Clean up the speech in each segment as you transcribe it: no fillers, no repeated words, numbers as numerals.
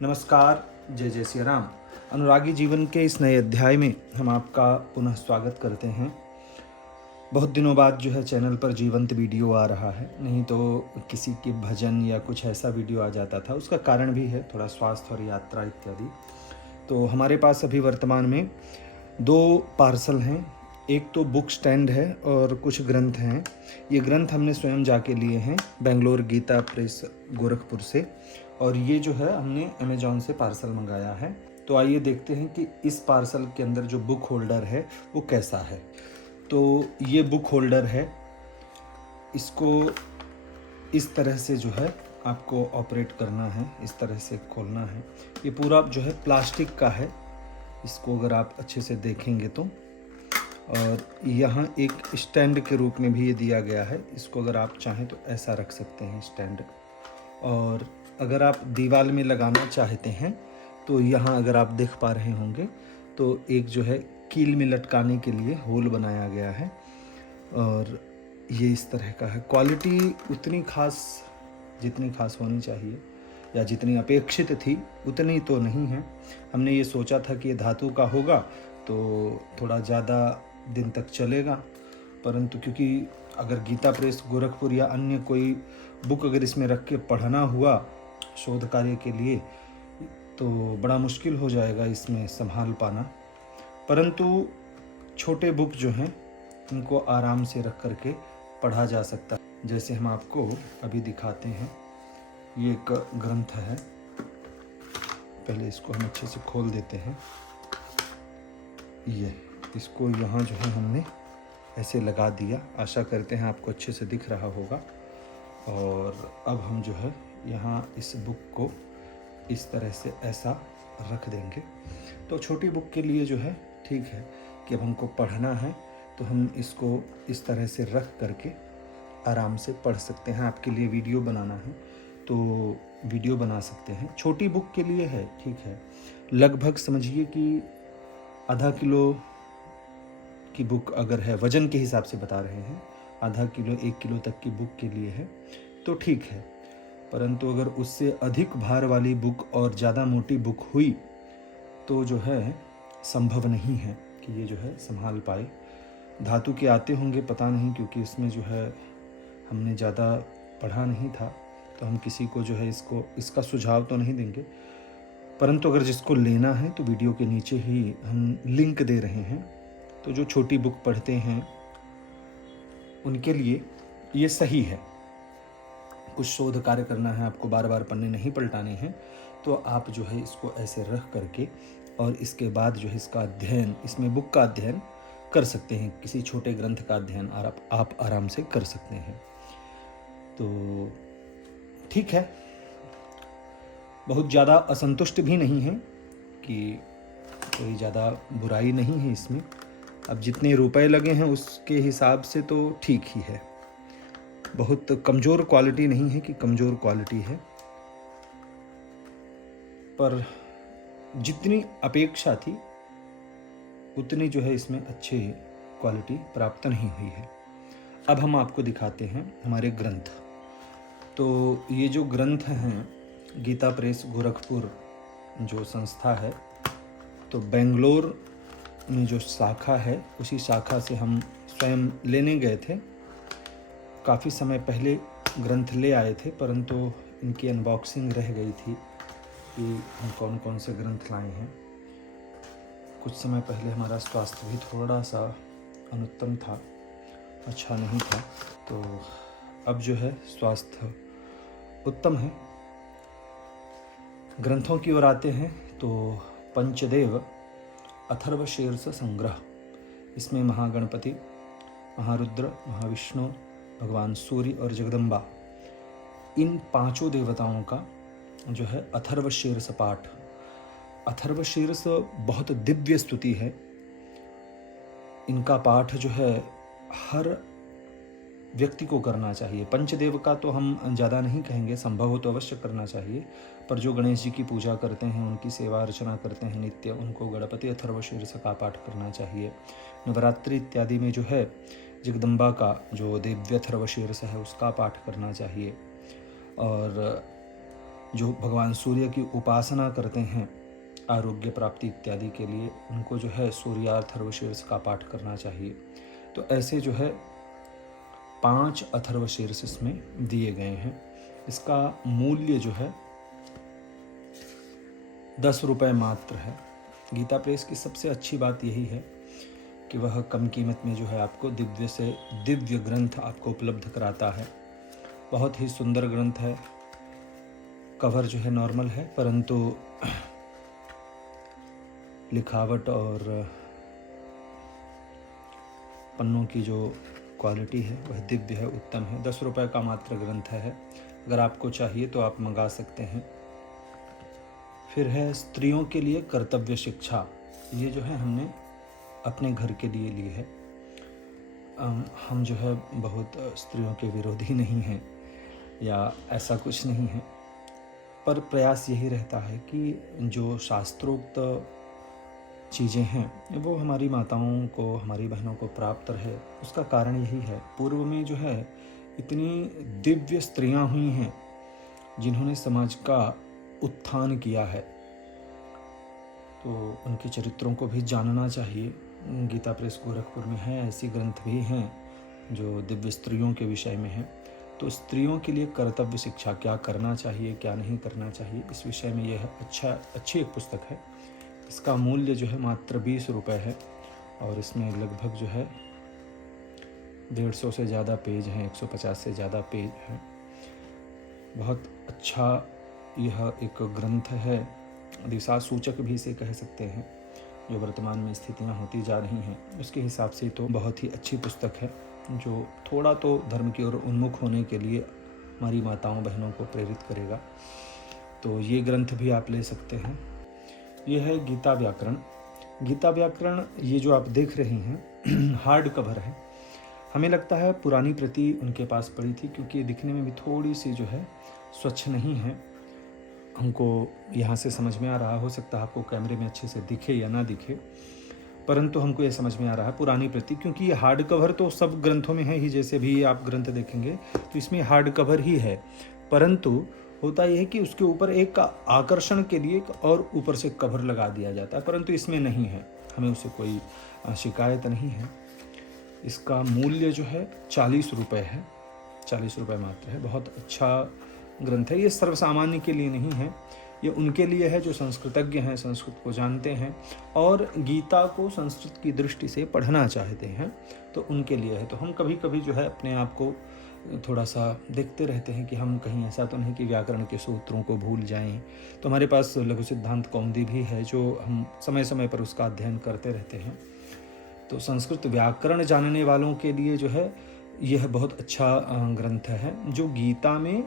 नमस्कार, जय जय श्री राम। अनुरागी जीवन के इस नए अध्याय में हम आपका पुनः स्वागत करते हैं। बहुत दिनों बाद जो है चैनल पर जीवंत वीडियो आ रहा है, नहीं तो किसी के भजन या कुछ ऐसा वीडियो आ जाता था। उसका कारण भी है थोड़ा स्वास्थ्य और यात्रा इत्यादि। तो हमारे पास अभी वर्तमान में 2 पार्सल हैं। एक तो बुक स्टैंड है और कुछ ग्रंथ हैं। ये ग्रंथ हमने स्वयं जाके लिए हैं बेंगलोर गीता प्रेस गोरखपुर से, और ये जो है हमने अमेज़ॉन से पार्सल मंगाया है। तो आइए देखते हैं कि इस पार्सल के अंदर जो बुक होल्डर है वो कैसा है। तो ये बुक होल्डर है, इसको इस तरह से जो है आपको ऑपरेट करना है, इस तरह से खोलना है। ये पूरा जो है प्लास्टिक का है, इसको अगर आप अच्छे से देखेंगे तो। और यहाँ एक स्टैंड के रूप में भी ये दिया गया है, इसको अगर आप चाहें तो ऐसा रख सकते हैं स्टैंड। और अगर आप दीवार में लगाना चाहते हैं तो यहाँ अगर आप देख पा रहे होंगे तो एक जो है कील में लटकाने के लिए होल बनाया गया है, और ये इस तरह का है। क्वालिटी उतनी खास जितनी खास होनी चाहिए या जितनी अपेक्षित थी उतनी तो नहीं है। हमने ये सोचा था कि ये धातु का होगा तो थोड़ा ज़्यादा दिन तक चलेगा, परंतु क्योंकि अगर गीता प्रेस गोरखपुर या अन्य कोई बुक अगर इसमें रख के पढ़ना हुआ शोध कार्य के लिए तो बड़ा मुश्किल हो जाएगा इसमें संभाल पाना। परंतु छोटे बुक जो हैं इनको आराम से रख करके पढ़ा जा सकता है। जैसे हम आपको अभी दिखाते हैं, ये एक ग्रंथ है। पहले इसको हम अच्छे से खोल देते हैं। ये इसको यहाँ जो है हमने ऐसे लगा दिया, आशा करते हैं आपको अच्छे से दिख रहा होगा। और अब हम जो है यहाँ इस बुक को इस तरह से ऐसा रख देंगे। तो छोटी बुक के लिए जो है ठीक है कि अब हमको पढ़ना है तो हम इसको इस तरह से रख करके आराम से पढ़ सकते हैं। आपके लिए वीडियो बनाना है तो वीडियो बना सकते हैं। छोटी बुक के लिए है ठीक है, लगभग समझिए कि आधा किलो की बुक अगर है, वजन के हिसाब से बता रहे हैं, आधा किलो 1 किलो तक की बुक के लिए है तो ठीक है। परंतु अगर उससे अधिक भार वाली बुक और ज़्यादा मोटी बुक हुई तो जो है संभव नहीं है कि ये जो है संभाल पाए। धातु के आते होंगे पता नहीं, क्योंकि इसमें जो है हमने ज़्यादा पढ़ा नहीं था तो हम किसी को जो है इसका सुझाव तो नहीं देंगे। परंतु अगर जिसको लेना है तो वीडियो के नीचे ही हम लिंक दे रहे हैं। तो जो छोटी बुक पढ़ते हैं उनके लिए ये सही है। कुछ शोध कार्य करना है, आपको बार बार पन्ने नहीं पलटाने हैं, तो आप जो है इसको ऐसे रख करके और इसके बाद जो है इसका अध्ययन, इसमें बुक का अध्ययन कर सकते हैं। किसी छोटे ग्रंथ का अध्ययन आप आराम से कर सकते हैं। तो ठीक है, बहुत ज़्यादा असंतुष्ट भी नहीं है कि कोई ज़्यादा बुराई नहीं है इसमें। अब जितने रुपए लगे हैं उसके हिसाब से तो ठीक ही है। बहुत कमज़ोर क्वालिटी नहीं है कि कमज़ोर क्वालिटी है, पर जितनी अपेक्षा थी उतनी जो है इसमें अच्छी क्वालिटी प्राप्त नहीं हुई है। अब हम आपको दिखाते हैं हमारे ग्रंथ। तो ये जो ग्रंथ हैं, गीता प्रेस गोरखपुर जो संस्था है, तो बेंगलोर में जो शाखा है उसी शाखा से हम स्वयं लेने गए थे। काफ़ी समय पहले ग्रंथ ले आए थे, परंतु इनकी अनबॉक्सिंग रह गई थी कि हम कौन कौन से ग्रंथ लाए हैं। कुछ समय पहले हमारा स्वास्थ्य भी थोड़ा सा अनुत्तम था, अच्छा नहीं था, तो अब जो है स्वास्थ्य उत्तम है। ग्रंथों की ओर आते हैं तो पंचदेव अथर्वशीर्ष संग्रह, इसमें महागणपति, महारुद्र, महाविष्णु, भगवान सूर्य और जगदम्बा, इन 5 देवताओं का जो है अथर्वशीर्ष पाठ। अथर्वशीर्ष बहुत दिव्य स्तुति है। इनका पाठ जो है हर व्यक्ति को करना चाहिए। पंचदेव का तो हम ज़्यादा नहीं कहेंगे, संभव हो तो अवश्य करना चाहिए, पर जो गणेश जी की पूजा करते हैं, उनकी सेवा अर्चना करते हैं नित्य, उनको गणपति अथर्वशीर्ष का पाठ करना चाहिए। नवरात्रि इत्यादि में जो है जगदम्बा का जो दिव्य अथर्वशीर्ष है उसका पाठ करना चाहिए। और जो भगवान सूर्य की उपासना करते हैं आरोग्य प्राप्ति इत्यादि के लिए, उनको जो है सूर्याथर्वशीर्ष का पाठ करना चाहिए। तो ऐसे जो है 5 अथर्वशीर्ष इसमें दिए गए हैं। इसका मूल्य जो है 10 रुपये मात्र है। गीता प्रेस की सबसे अच्छी बात यही है कि वह कम कीमत में जो है आपको दिव्य से दिव्य ग्रंथ आपको उपलब्ध कराता है। बहुत ही सुंदर ग्रंथ है। कवर जो है नॉर्मल है, परंतु लिखावट और पन्नों की जो क्वालिटी है वह दिव्य है, उत्तम है। 10 रुपये का मात्र ग्रंथ है। अगर आपको चाहिए तो आप मंगा सकते हैं। फिर है स्त्रियों के लिए कर्तव्य शिक्षा। ये जो है हमने अपने घर के लिए ली है। हम जो है बहुत स्त्रियों के विरोधी नहीं हैं या ऐसा कुछ नहीं है, पर प्रयास यही रहता है कि जो शास्त्रोक्त चीज़ें हैं वो हमारी माताओं को, हमारी बहनों को प्राप्त रहे। उसका कारण यही है, पूर्व में जो है इतनी दिव्य स्त्रियां हुई हैं जिन्होंने समाज का उत्थान किया है, तो उनके चरित्रों को भी जानना चाहिए। गीता प्रेस गोरखपुर में है, ऐसी ग्रंथ भी हैं जो दिव्य स्त्रियों के विषय में है। तो स्त्रियों के लिए कर्तव्य शिक्षा, क्या करना चाहिए क्या नहीं करना चाहिए, इस विषय में यह अच्छी एक पुस्तक है। इसका मूल्य जो है मात्र 20 रुपये है और इसमें लगभग जो है 150 से ज़्यादा पेज हैं, 150 से ज़्यादा पेज हैं। बहुत अच्छा यह एक ग्रंथ है, दिशा सूचक भी इसे कह सकते हैं। जो वर्तमान में स्थितियां होती जा रही हैं उसके हिसाब से तो बहुत ही अच्छी पुस्तक है, जो थोड़ा तो धर्म की ओर उन्मुख होने के लिए हमारी माताओं बहनों को प्रेरित करेगा। तो ये ग्रंथ भी आप ले सकते हैं। ये है गीता व्याकरण। गीता व्याकरण ये जो आप देख रहे हैं हार्ड कवर है। हमें लगता है पुरानी प्रति उनके पास पड़ी थी, क्योंकि दिखने में भी थोड़ी सी जो है स्वच्छ नहीं है। हमको यहाँ से समझ में आ रहा, हो सकता है आपको कैमरे में अच्छे से दिखे या ना दिखे, परंतु हमको ये समझ में आ रहा है पुरानी प्रति, क्योंकि ये हार्ड कवर तो सब ग्रंथों में है ही। जैसे भी आप ग्रंथ देखेंगे तो इसमें हार्ड कवर ही है, परंतु होता यह है कि उसके ऊपर एक आकर्षण के लिए एक और ऊपर से कवर लगा दिया जाता है, परंतु इसमें नहीं है। हमें उससे कोई शिकायत नहीं है। इसका मूल्य जो है 40 रुपये है, 40 रुपये मात्र है। बहुत अच्छा ग्रंथ है। ये सर्वसामान्य के लिए नहीं है, ये उनके लिए है जो संस्कृतज्ञ हैं, संस्कृत को जानते हैं और गीता को संस्कृत की दृष्टि से पढ़ना चाहते हैं, तो उनके लिए है। तो हम कभी कभी जो है अपने आप को थोड़ा सा देखते रहते हैं कि हम कहीं ऐसा तो नहीं कि व्याकरण के सूत्रों को भूल जाएं। तो हमारे पास लघु सिद्धांत कौमुदी भी है, जो हम समय समय पर उसका अध्ययन करते रहते हैं। तो संस्कृत व्याकरण जानने वालों के लिए जो है यह बहुत अच्छा ग्रंथ है, जो गीता में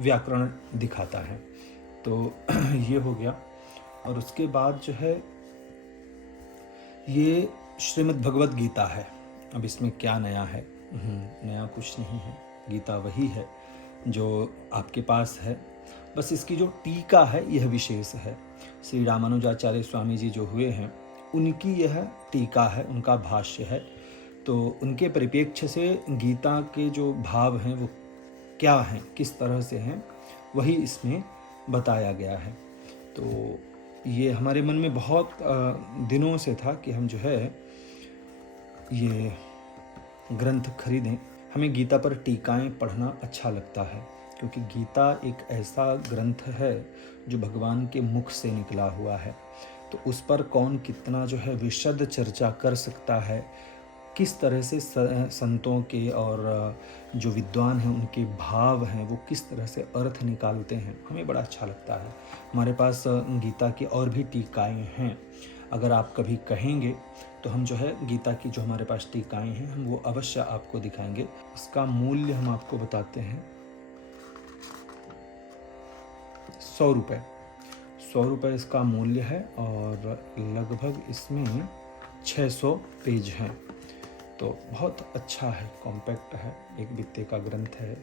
व्याकरण दिखाता है। तो ये हो गया। और उसके बाद जो है ये श्रीमद् भगवत गीता है। अब इसमें क्या नया है? नया कुछ नहीं है, गीता वही है जो आपके पास है, बस इसकी जो टीका है यह विशेष है। श्री रामानुजाचार्य स्वामी जी जो हुए हैं उनकी यह टीका है, उनका भाष्य है। तो उनके परिप्रेक्ष्य से गीता के जो भाव हैं वो क्या हैं, किस तरह से हैं, वही इसमें बताया गया है। तो ये हमारे मन में बहुत दिनों से था कि हम जो है ये ग्रंथ खरीदें। हमें गीता पर टीकाएं पढ़ना अच्छा लगता है, क्योंकि गीता एक ऐसा ग्रंथ है जो भगवान के मुख से निकला हुआ है। तो उस पर कौन कितना जो है विशद चर्चा कर सकता है, किस तरह से संतों के और जो विद्वान हैं उनके भाव हैं वो किस तरह से अर्थ निकालते हैं, हमें बड़ा अच्छा लगता है। हमारे पास गीता की और भी टीकाएं हैं। अगर आप कभी कहेंगे तो हम जो है गीता की जो हमारे पास टीकाएं हैं हम वो अवश्य आपको दिखाएंगे। इसका मूल्य हम आपको बताते हैं, 100 रुपये। 100 रुपये इसका मूल्य है और लगभग इसमें 600 पेज हैं। तो बहुत अच्छा है, कॉम्पैक्ट है, एक बित्ते का ग्रंथ है,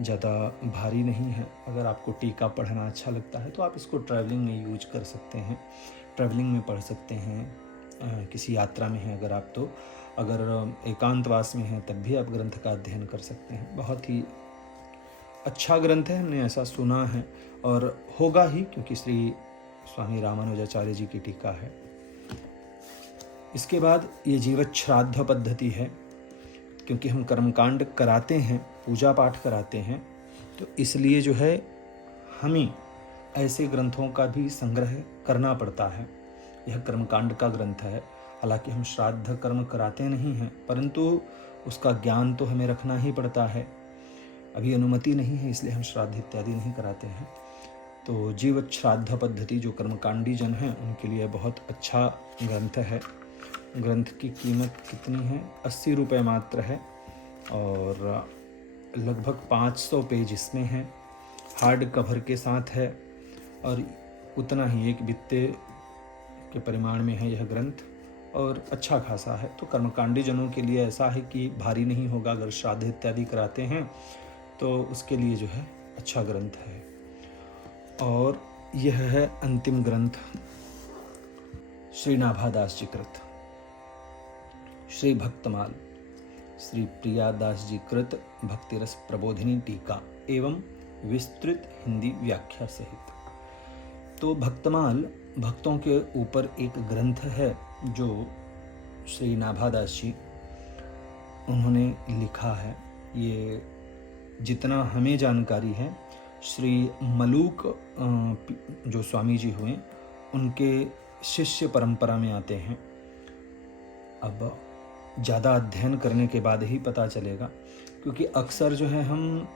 ज़्यादा भारी नहीं है। अगर आपको टीका पढ़ना अच्छा लगता है तो आप इसको ट्रैवलिंग में यूज कर सकते हैं, ट्रैवलिंग में पढ़ सकते हैं। किसी यात्रा में हैं अगर आप, तो अगर एकांतवास में हैं तब भी आप ग्रंथ का अध्ययन कर सकते हैं। बहुत ही अच्छा ग्रंथ है, हमने ऐसा सुना है और होगा ही, क्योंकि श्री स्वामी रामानुजाचार्य जी की टीका है। इसके बाद ये जीवत श्राद्ध पद्धति है, क्योंकि हम कर्मकांड कराते हैं, पूजा पाठ कराते हैं, तो इसलिए जो है हमें ऐसे ग्रंथों का भी संग्रह करना पड़ता है। यह कर्मकांड का ग्रंथ है, हालांकि हम श्राद्ध कर्म कराते नहीं हैं, परंतु उसका ज्ञान तो हमें रखना ही पड़ता है। अभी अनुमति नहीं है, इसलिए हम श्राद्ध इत्यादि नहीं कराते हैं। तो जीवत श्राद्ध पद्धति जो कर्मकांडी जन हैं उनके लिए बहुत अच्छा ग्रंथ है। ग्रंथ की कीमत कितनी है? 80 रुपये मात्र है और लगभग 500 पेज इसमें हैं, हार्ड कवर के साथ है और उतना ही एक बित्ते के परिमाण में है यह ग्रंथ और अच्छा खासा है। तो कर्मकांडी जनों के लिए ऐसा है कि भारी नहीं होगा, अगर श्राद्ध इत्यादि कराते हैं तो उसके लिए जो है अच्छा ग्रंथ है। और यह है अंतिम ग्रंथ, श्री नाभादास जी कृत श्री भक्तमाल, श्री प्रियादास जी कृत भक्तिरस प्रबोधिनी टीका एवं विस्तृत हिंदी व्याख्या सहित। तो भक्तमाल भक्तों के ऊपर एक ग्रंथ है जो श्री नाभादास जी उन्होंने लिखा है। ये जितना हमें जानकारी है, श्री मलूक जो स्वामी जी हुए उनके शिष्य परंपरा में आते हैं। अब ज़्यादा अध्ययन करने के बाद ही पता चलेगा, क्योंकि अक्सर जो है हम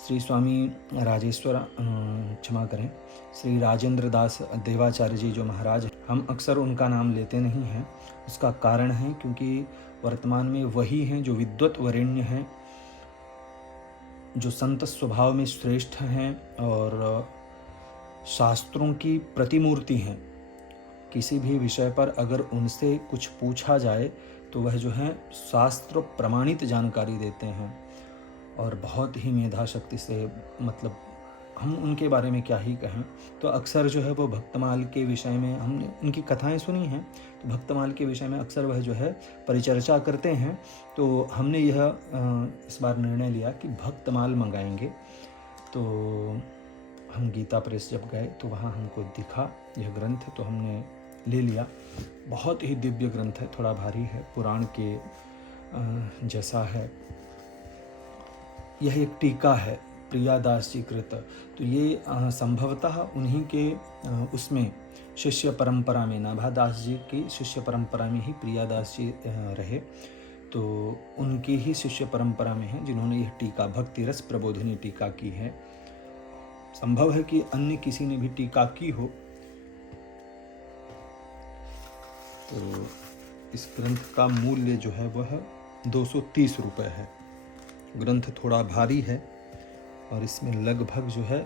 श्री स्वामी राजेश्वर क्षमा करें श्री राजेंद्र दास देवाचार्य जी जो महाराज, हम अक्सर उनका नाम लेते नहीं हैं। उसका कारण है क्योंकि वर्तमान में वही हैं जो विद्वत वरेण्य हैं, जो संत स्वभाव में श्रेष्ठ हैं और शास्त्रों की प्रतिमूर्ति हैं। किसी भी विषय पर अगर उनसे कुछ पूछा जाए तो वह जो है शास्त्र प्रमाणित जानकारी देते हैं और बहुत ही मेधा शक्ति से, मतलब हम उनके बारे में क्या ही कहें। तो अक्सर जो है वो भक्तमाल के विषय में, हमने उनकी कथाएं सुनी हैं, तो भक्तमाल के विषय में अक्सर वह जो है परिचर्चा करते हैं। तो हमने यह इस बार निर्णय लिया कि भक्तमाल मंगाएंगे। तो हम गीता प्रेस जब गए तो वहाँ हमको दिखा यह ग्रंथ, तो हमने ले लिया। बहुत ही दिव्य ग्रंथ है, थोड़ा भारी है, पुराण के जैसा है। यह एक टीका है प्रियादास जी कृत। तो ये संभवतः उन्हीं के उसमें शिष्य परंपरा में, नाभादास जी की शिष्य परंपरा में ही प्रियादास जी रहे, तो उनकी ही शिष्य परंपरा में है जिन्होंने यह टीका भक्ति रस प्रबोधिनी टीका की है। संभव है कि अन्य किसी ने भी टीका की हो। तो इस ग्रंथ का मूल्य जो है वह 230 रुपये है। ग्रंथ थोड़ा भारी है और इसमें लगभग जो है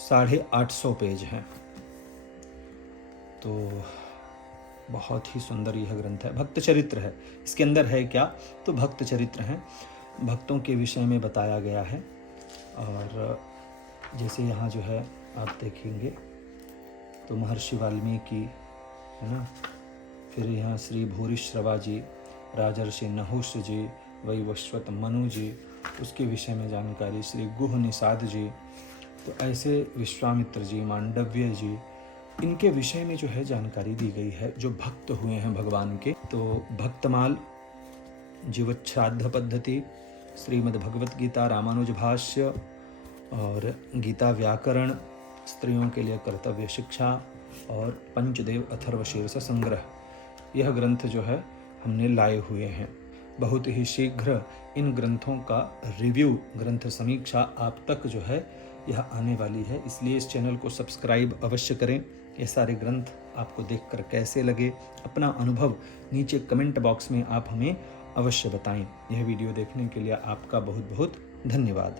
850 पेज हैं। तो बहुत ही सुंदर यह ग्रंथ है। भक्त चरित्र है इसके अंदर, है क्या? तो भक्त चरित्र हैं, भक्तों के विषय में बताया गया है। और जैसे यहाँ जो है आप देखेंगे तो महर्षि वाल्मीकि है ना, फिर यहाँ श्री भूरिश्रवा जी, राजर्षि नहुष जी, वैवस्वत मनु जी, उसके विषय में जानकारी, श्री गुह निषाद जी, तो ऐसे विश्वामित्र जी, मांडव्य जी, इनके विषय में जो है जानकारी दी गई है जो भक्त हुए हैं भगवान के। तो भक्तमाल, जीवत श्राद्ध पद्धति, श्रीमद् भगवत गीता रामानुज भाष्य और गीता व्याकरण, स्त्रियों के लिए कर्तव्य शिक्षा और पंचदेव अथर्वशीर्ष संग्रह, यह ग्रंथ जो है हमने लाए हुए हैं। बहुत ही शीघ्र इन ग्रंथों का रिव्यू, ग्रंथ समीक्षा आप तक जो है यह आने वाली है, इसलिए इस चैनल को सब्सक्राइब अवश्य करें। ये सारे ग्रंथ आपको देखकर कैसे लगे, अपना अनुभव नीचे कमेंट बॉक्स में आप हमें अवश्य बताएं। यह वीडियो देखने के लिए आपका बहुत बहुत धन्यवाद।